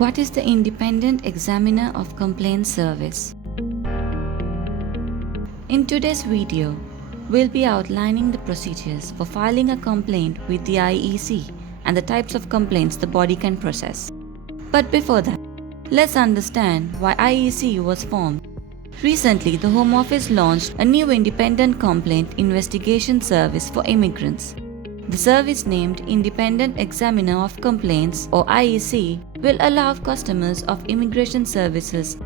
What is the Independent Examiner of Complaints Service? In today's video, we'll be outlining the procedures for filing a complaint with the IEC and the types of complaints the body can process. But before that, let's understand why IEC was formed. Recently, the Home Office launched a new independent complaint investigation service for immigrants. The service, named Independent Examiner of Complaints or IEC, will allow customers of immigration services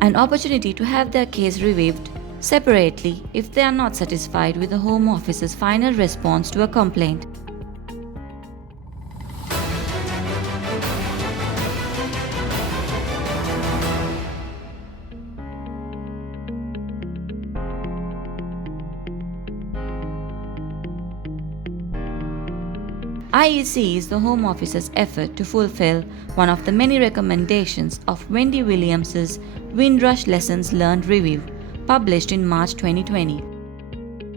an opportunity to have their case reviewed separately if they are not satisfied with the Home Office's final response to a complaint. IEC is the Home Office's effort to fulfill one of the many recommendations of Wendy Williams's Windrush Lessons Learned Review, published in March 2020.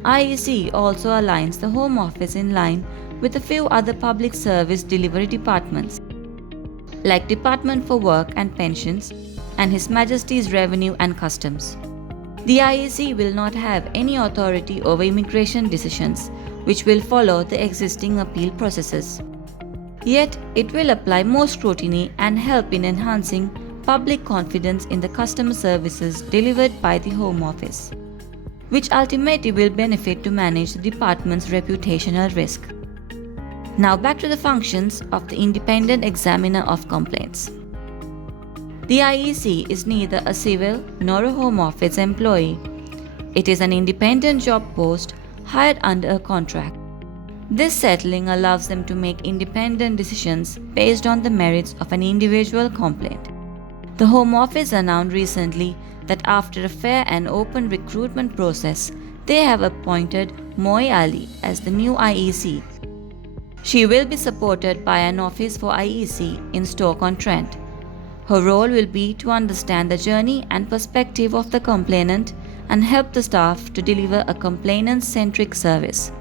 IEC also aligns the Home Office in line with a few other public service delivery departments, like Department for Work and Pensions and His Majesty's Revenue and Customs. The IEC will not have any authority over immigration decisions, which will follow the existing appeal processes. Yet, it will apply more scrutiny and help in enhancing public confidence in the customer services delivered by the Home Office, which ultimately will benefit to manage the department's reputational risk. Now back to the functions of the Independent Examiner of Complaints. The IEC is neither a civil nor a Home Office employee. It is an independent job post hired under a contract. This settling allows them to make independent decisions based on the merits of an individual complaint. The Home Office announced recently that after a fair and open recruitment process, they have appointed Moi Ali as the new IEC. She will be supported by an office for IEC in Stoke-on-Trent. Her role will be to understand the journey and perspective of the complainant and help the staff to deliver a complainant-centric service.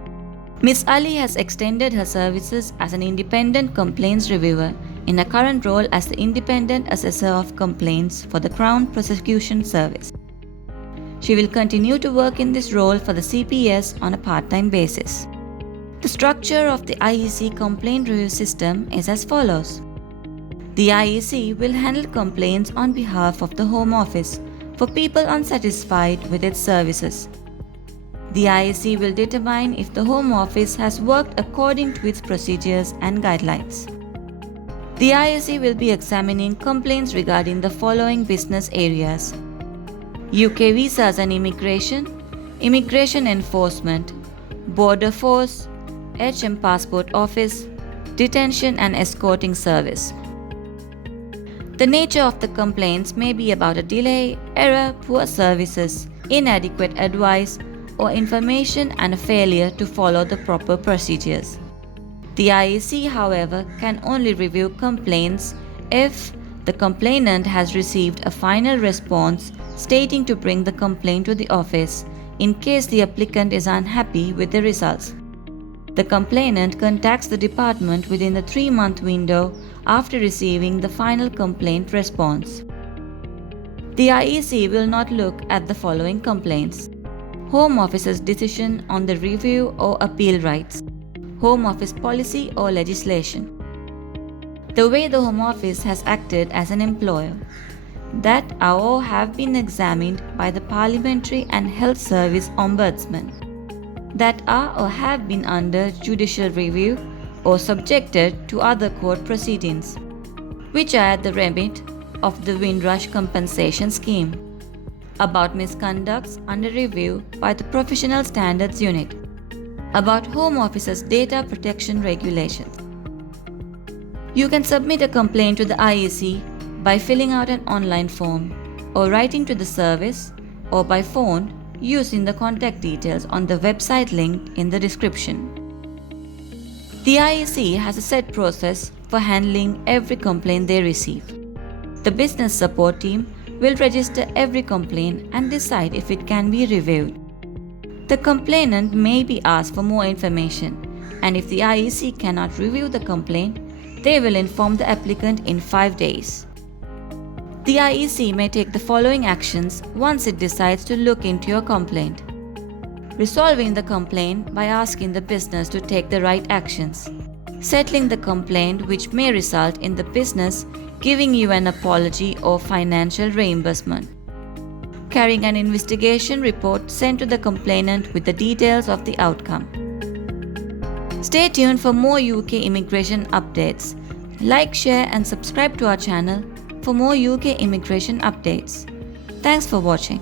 Ms. Ali has extended her services as an independent complaints reviewer in her current role as the Independent Assessor of Complaints for the Crown Prosecution Service. She will continue to work in this role for the CPS on a part-time basis. The structure of the IEC complaint review system is as follows. The IEC will handle complaints on behalf of the Home Office for people unsatisfied with its services. The IEC will determine if the Home Office has worked according to its procedures and guidelines. The IEC will be examining complaints regarding the following business areas: UK visas and immigration, immigration enforcement, border force, HM passport office, detention and escorting service. The nature of the complaints may be about a delay, error, poor services, inadequate advice, or information and a failure to follow the proper procedures. The IEC, however, can only review complaints if the complainant has received a final response stating to bring the complaint to the office in case the applicant is unhappy with the results. The complainant contacts the department within the 3-month window after receiving the final complaint response. The IEC will not look at the following complaints: Home Office's decision on the review or appeal rights, Home Office policy or legislation, the way the Home Office has acted as an employer, that are or have been examined by the Parliamentary and Health Service Ombudsman, that are or have been under judicial review or subjected to other court proceedings, which are at the remit of the Windrush compensation scheme, about misconducts under review by the Professional Standards Unit, about Home Office's data protection regulations. You can submit a complaint to the IEC by filling out an online form or writing to the service or by phone using the contact details on the website linked in the description. The IEC has a set process for handling every complaint they receive. The business support team will register every complaint and decide if it can be reviewed. The complainant may be asked for more information, and if the IEC cannot review the complaint, they will inform the applicant in 5 days. The IEC may take the following actions once it decides to look into your complaint. Resolving the complaint by asking the business to take the right actions. Settling the complaint, which may result in the business giving you an apology or financial reimbursement. Carrying an investigation report sent to the complainant with the details of the outcome. Stay tuned for more UK immigration updates. Like, share and subscribe to our channel for more UK immigration updates. Thanks for watching.